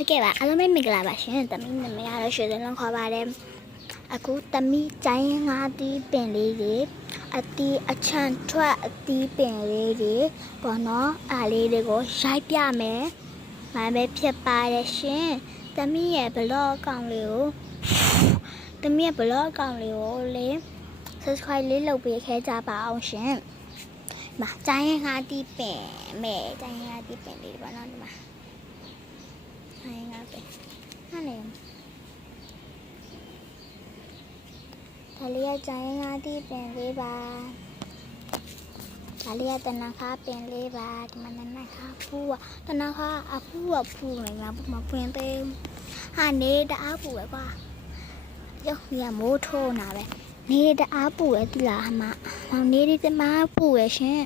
ဟုတ်ကဲ့ပါအားလုံးပဲမင်္ဂလာပါရှင်သမီးနာမည်ကတော့ရွှေစလုံးခေါ်ပါတယ်အခုသမီးကျိုင်းငါးတီးပင်လေးတွေအတီးအချမ်းထွက်အတီးပင်လေးတွေပေါ့နော်အားလေးတွေကိုရိုက်ပြမယ်မှန်ပဲဖြစ်ပါတယ်ရှင်သမီးရဲ့ဘလော့အကောင့်လေးကိုလေ subscribe လေးလုပ်ပေးခဲ့ကြပါအောင်ရှင်မှာကျိုင်းငါးတီးပင်မဲ့ကျိုင်းငါးတီးပင်လေးပေါ့နော်ဒီမှာငါပဲဟာနေဒါလေးကကျိုင်းငါးတီးပင်လေးပါဒါလေးကတနခါပင်လေးပါဒီမှာတနခါဖူးอ่ะတနခါအဖူးဖူးနေမှာမပွင့်သေးဟာနေတအားပူပဲကွာရောဒီကမိုးထိုးနာပဲနေတအားပူရဲ့ဒီလားမနေဒီတမပူရဲ့ရှင်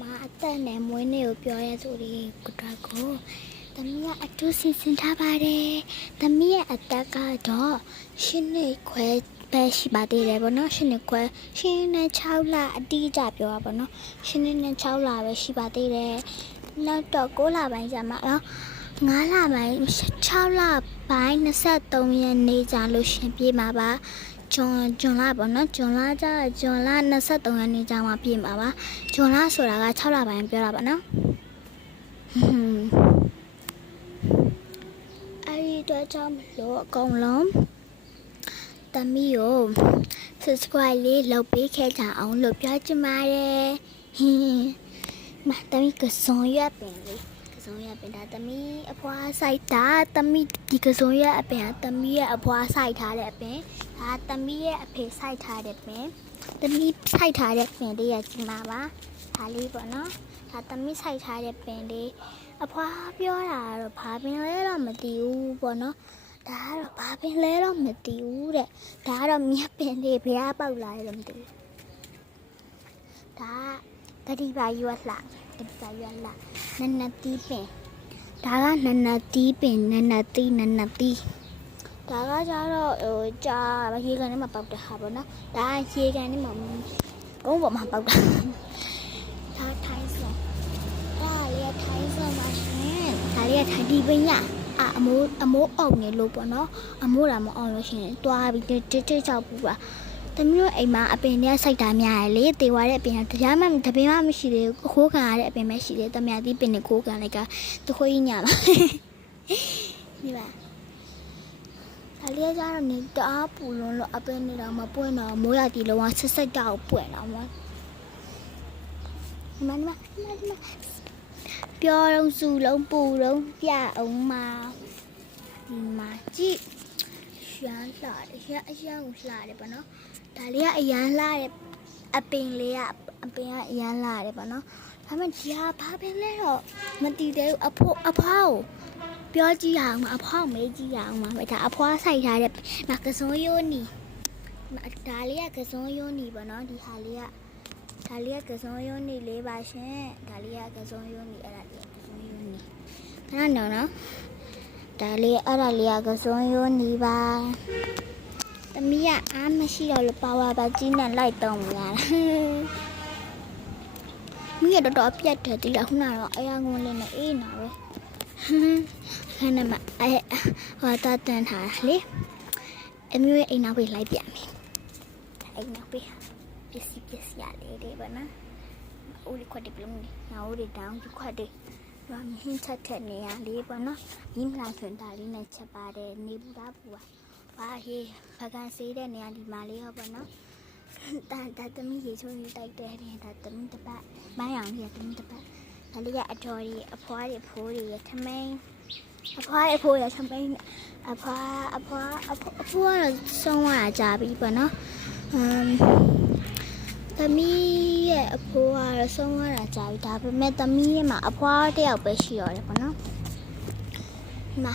မှာအသက်နဲ့မွေးနေ့ကိုပြောရဲဆိုဒီကတော့ကိုသမီးကအတူစီစဉ်ထားပါတယ်သမီးရဲ့အသက်ကတော့8နှစ်ခွဲပဲရှိပါသေးတယ်ဗောနော်8နှစ်ခွဲ8နဲ့6လအတိအကျပြောတာဗောနော်8နှစ်နဲ့6လပဲရှိပါသေးတယ်နောက်တော့9လပိုင်းကျမှ9လပိုင်း6လပိုင်း23ရက်နေ့ကျလို့ရှင်ပြေးမှာပါဂျွန်လာပေါ့နော်ဂျွန်လာ23ရက်နေ့ကြာမှပြည့်မှာပါဂျွန်လာဆိုတာက6လပိုင်းပြောတာပါနော်အဲ့ဒီတော့ကြောင့်မလို့အကုန်လုံးသမီးကို subscribe လေးလုပ်ပေးခဲ့ကြအောင်လို့ပြောချင်ပါတယ်မသမီးကစုံရွက်ပင်လေးဒါသမီးအဖွားဆိုင်တာသမီးဒီကစုံရွက်အပင်ကသမီးရဲ့အဖွားဆိုင်ထားတဲ့အပင်ဒါသမီးရဲ့အဖေဆိုင်ထားတဲ့ပင်သမီးဆိုင်ထားတဲ့ပင်လေးရကြည့်မှာပါဒါလေးပေါ့နော်ဒါသမီးဆိုင်ထားတဲ့ပင်လေးအဖွားပြောတာတော့ဘာပင်လဲတော့မသိဘူးပေါ့နော်ဒါကတော့ဘာပင်လဲတော့မသိဘူးတဲ့ဒါကတော့မြက်ပင်လေးဘယ်ကပေါက်လာလဲတော့မသိဘူးဒါတတိပါရွက်လာနနတီးပင်ဒါကနနတီးပင်နနတီးဒါကကြတော့ကြာရေကန်ထဲမှာပေါက်တဲ့ဟာပေါ့နော်ဒါရေကန်ထဲမှာကုန်းပေါ်မှာပေါက်တာဒါထိုင်းဆောင်ဒါလေးထိုင်းဆောင်ပါရှင်ဒါလေးထိုင်းဒီပင်ရအမိုးအောင်နေလို့ပေါ့နော်အမိုးလာမအောင်လို့ရှင်တွားပြီးတစ်ချောက်ပူပါတမျိုးအိမ်မှာအပင်နဲ့စိုက်တာများရလေတေဝါတဲ့အပင်ကတရားမှတပင်မှမရှိသေးဘူးခိုးခံရတဲ့အပင်ပဲရှိတယ်တမယာသီးပင်နဲ့ခိုးခံလိုက်ကတခွေးကြီးညပါဒီပါဒါလေးကြတော့နေတအားပူလုံးလို့အပင်နေတော့မပွင့်တော့မိုးရတီလုံးဝဆက်တောက်ပွင့်တော့မပြောလုံးစုလုံးပူလုံးပြအောင်မဒီမှာကြည့်ရမ်းလာတယ်အရမ်းလှတယ်ပေါ့နော်ဒါလေးကအရမ်းလှတဲ့အပင်လေးကအရမ်းလှတယ်ပေါ့နော်ဒါမှဒီဟာဘာပင်လဲတော့မတည်သေးဘူးအဖွားကိုပြောကြည့်ရအောင်အဖွားကိုမေးကြည့်ရအောင်ပါဒါအဖွားဆိုင်ထားတဲ့ကစုံယိုနီဒါလေးကကစုံယိုနီပေါ့နော်ဒီဟာလေးကကစုံယိုနီလေးပါရှင်ဒါလေးကကစုံယိုနီအဲ့ဒါလေးကစုံယိုနီအဲ့နော်ဒါလေးအဲ့ဒါလေးကစုံယိုနီပါသမီးကအားမရှိတော့လို့ပါဝါပါကြီးနဲ့လိုက်တော့မလားမိရတော့ပြတ်တယ်ဒီလားခုနကတော့အရာငုံလေးနဲ့အေးနာပဲခဏမှဟောတာတန်ထားလေအမျိုးရဲ့အိမ်နောက်ပေးလိုက်ပြမယ်အိမ်နောက်ပေးပစ္စည်းရလေးတွေပါနော်အိုးလေးခွက်တယ်ပြလုံးနေငါအိုးတွေတောင်းဒီခွက်တွေတော့မြင်းချက်ထက်နေရလေးပေါ့နော်မြင်းမလာဆွန်တာလေးနဲ့ချက်ပါတယ်နေပူတာပူပါဘာဟေးဖကန်စေးတဲ့နေရာဒီမှာလေးဟောပေါ့နော်ဒါသမီးရေချိုးရေးတိုက်တဲ့နေဒါသမီးတစ်ပတ်မိုင်းအောင်ကြီးသမီးတစ်ပတ်ဒါလေးကအတော်ကြီးအဖွားတွေဖိုးတွေထမင်းအဖွားတွေဖိုးရထမင်းအဖွားကတော့ဆုံးသွားကြပြီပေါ့နော်သမီးရဲ့အဖိုးကတော့ဆုံးသွားတာကြာပြီဒါပေမဲ့သမီးရဲ့မှာအဖွားတစ်ယောက်ပဲရှိရတယ်ပေါ့နော်မှာ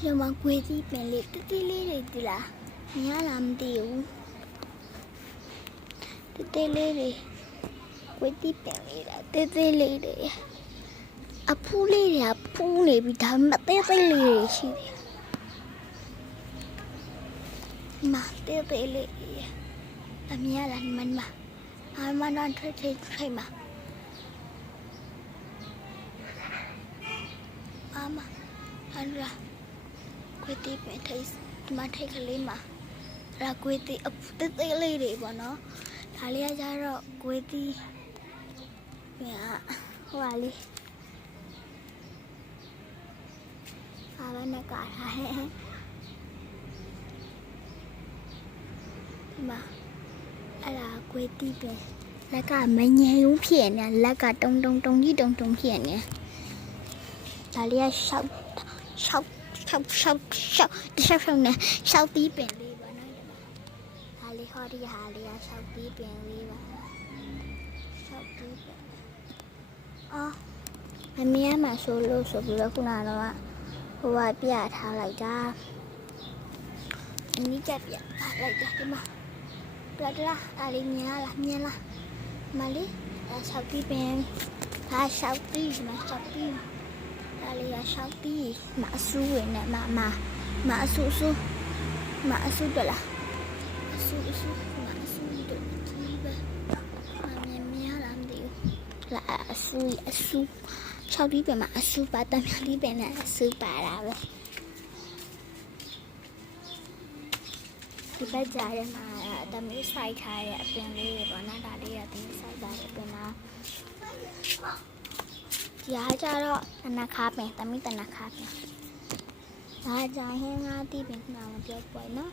ရှင်မကွေးကြီးပင်လေးတိလေးတွေဒီလားမြင်လားမသိဘူးတိလေးတွေကွေးကြီးပင်လေးလားတိလေးတွေအဖူးလေးတွေကဖူးနေပြီဒါပေမဲ့တိလေးတွေရှိတယ်မှာတိလေးအမြင်လားမန်မအမန်တော့ထိတ်မှာ အဲ့ဒါကွေးတီးပင်ထိတ်ဒီမှာထိတ်ကလေးမှာအဲ့ဒါကွေးတီးအပူသေးသေးလေးတွေပေါ့နော်ဒါလေးကကြတော့ကွေးတီးပင်ဟိုပါလေးအားမနဲ့ကာထားဟဲ့ဒီမှာအဲ့ဒါကွေးတီးပင်လက်ကမငြိမ်ဘူးဖြစ်နေလက်ကတုံကြီးတုံဖြစ်နေဒါလေးကရှောက်နေရှောက်တီးပင်လေးပါနော်ဒါလေးဟောဒီဟာလေးကရှောက်တီးပင်လေးပါရှောက်တီးပင်အော်အမေကမှဆိုလို့ဆိုပြီးတော့ခုနကတော့ဟိုကပြထားလိုက်တာအနည်းကြပြထားလိုက်တာဒီမှာပြတ်လားအားလေးမြင်လားမလေးရှောက်တီးပင်ဟာရှောက်တီးမရှောက်တီးဒါလေးကရှောက်တီးမအဆူဝင်နဲ့မအဆူတော့လားအဆူတော့ဒီပဲမြင်လားမသိဘူးလာအဆူရှောက်တီးပင်မအဆူပါတမ်းမြလေးပင်နဲ့အဆူပါတာပဲဒီဘက်ကြားထဲမှာတမီးဆိုင်ထားတဲ့အပင်လေးပေါ့နော်ဒါလေးကတမီးဆိုင်ထားတဲ့အပင်လားဒီဟာကြတော့တနခါပင်တမီးတနခါပင်ဒါကြဟင်းငါတီးပင်နာမပြောပွိုင်နော်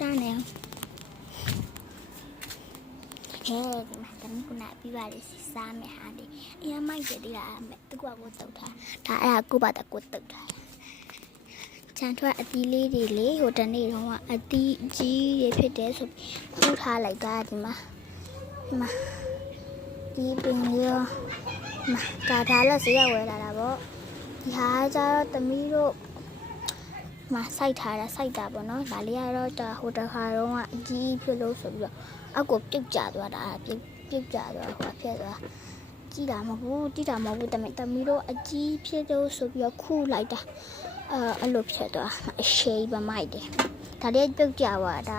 တာနေဟဲ့ဒီမှာတမီးကနာပြီးပါလေစီစားမယ်ဟာဒီအရင်မိုက်တယ်ဒီလားတကွာကိုတုတ်ထားဒါအဲ့ဒါကိုပါတကိုတုတ်ထားချန်ထွက်အသီးလေးတွေလေဟိုတနေ့တော့အသီးကြီးတွေဖြစ်တယ်ဆိုပြီးထူထားလိုက်တာဒီမှာဒီပင်ရောဒါလည်းဈေးရောက်ဝယ်လာတာပေါ့ဒီဟာကျတော့သမီးတို့စိုက်တာပေါ့နော်ဒါလေးကတော့ဟိုတခါတော့အကြီးဖြစ်လို့ဆိုပြီးတော့အောက်ကိုပြုတ်ကျသွားတာပြုတ်ကျသွားဟိုဖြစ်သွားကြည့်တာမဟုတ်ဘူးသမီးတို့အကြီးဖြစ်လို့ဆိုပြီးတော့ခုလိုက်တာအဲ့လိုဖြစ်သွားအရှိန်ပဲမိုက်တယ်ဒါလေးပြုတ်ကျသွားတာ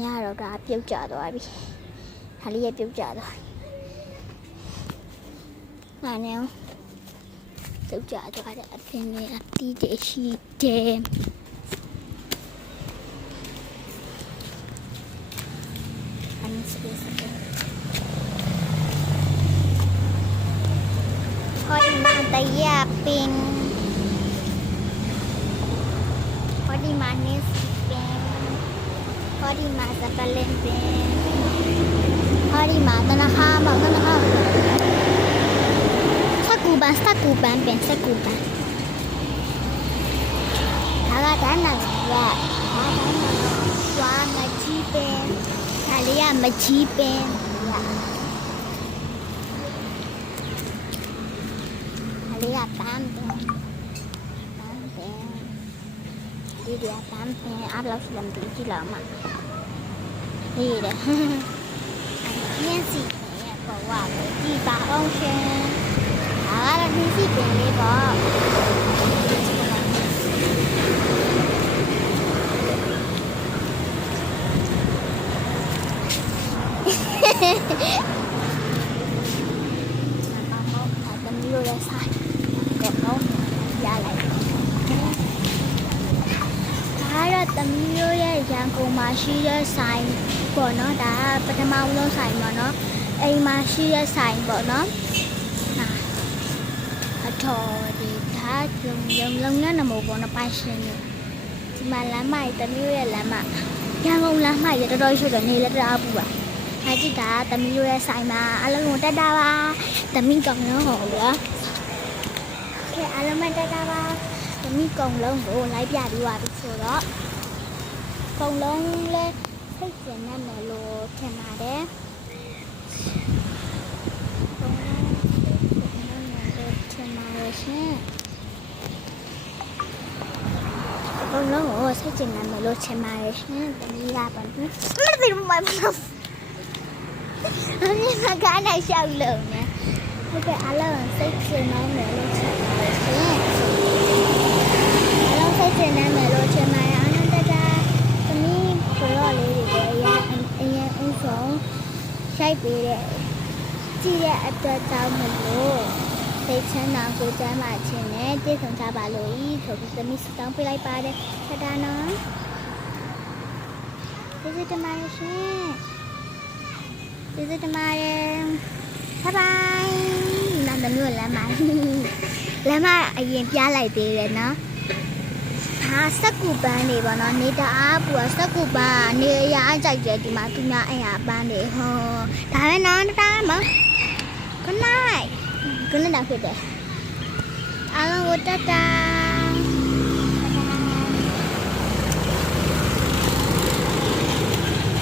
ညတော့ဒါပြုတ်ကျသွားပြီဒါလေးရပြုတ်ကျသွားနာနေပြုတ်ကျသွားတဲ့အပင်လေးအတီးတရှိတယ်အန်စပစ်ဟောဒီမှာတရပင်ဟောဒီမှာနစ်ပင်ဟောဒီမှာစပလင်ပင်ဟောဒီမှာတနခါစကူပန်ပင်ဒါကတန်းနာကဝါမကြီးပင်ဒါလေးကမကြီးပင်ဒါလေးကပန်းပင်ဒီကပန်းပင်အားလောက်စလမ်တူကြည့်လောက်မှာဒီတဲ့ညစီရဲ့ပေါ်ဝါပဲဒီပါအောင်ရှင်အားရဒီစီပင်လေးပေါ့သမီးတို့လည်းဆိုင်တော့ရလိုက်ဒါကတော့သမီးတို့ရဲ့ရန်ကုန်မှာရှိတဲ့ဆိုင်ပေါ့နော်ဒါပထမဆုံးဆိုင်ပေါ့နော်အိမ်မှာရှိတဲ့ဆိုင်ပေါ့နော်အထော်ဒီဒါလုံနဲ့နမို့ပေါ့နော်ပိုင်ရှင်နေဒီမှာလမ်းမကြီးသမီးတို့ရဲ့လမ်းမရန်ကုန်လမ်းမကြီးတော်တော်ရှိတယ်နေလည်းတရားပူပါအားကြည့်တာသမီးတို့ရဲ့ဆိုင်မှာအလုံးကိုတက်တာပါသမီးကောင်လုံးဟောဗျာကဲအလုံးမတက်တာပါသမီးကောင်လုံးကိုလိုက်ပြပြီးပါပြီဆိုတော့ကောင်လုံးလဲစိတ်ကျင်နေမယ်လို့ထင်ပါတယ်ရှင်ဘုံလုံးကိုစိတ်ကျင်နေမယ်လို့ထင်ပါတယ်ရှင်တမီးရပါဘူးမသိဘူးမမအမေကလည်းရှောက်လို့နေဟုတ်ကဲ့အားလုံးစိတ်ကျင်နေမယ်လို့ထင်ပါတယ်ရှင်အားလုံးစိတ်ကျင်နေမယ်လို့ထင်ပါတယ်အနန္တတာသမီးပြောလေးတွေကိုအရင်အုံဆုံးရှိုက်ပေးတဲ့ကြည့်တဲ့အတွက်ကြောင့်မလို့ စိတ်ချမ်းသာကိုကျမ်းမာခြင်းနဲ့တည်ဆုံကြပါလို့ဤဆိုပြီးသမီးစတောင်းပေးလိုက်ပါတယ်ထတာနော်ကျေးဇူးတင်ပါတယ်ရှင်ကျေးဇူးတင်ပါတယ်ဘိုင်ဘိုင်နောက်တစ်မျိုးလမ်းမအရင်ပြလိုက်သေးတယ်နော်ဟာစက်ကူပန်းတွေပေါ့နော်နေတအားပူစက်ကူပန်းနေရအကြိုက်ကြဒီမှာသူများအဲ့ဟာပန်းတွေဟောဒါပဲနော်တမ Good night တော့ဖြစ်တယ်အားလုံးကိုတတ်တာ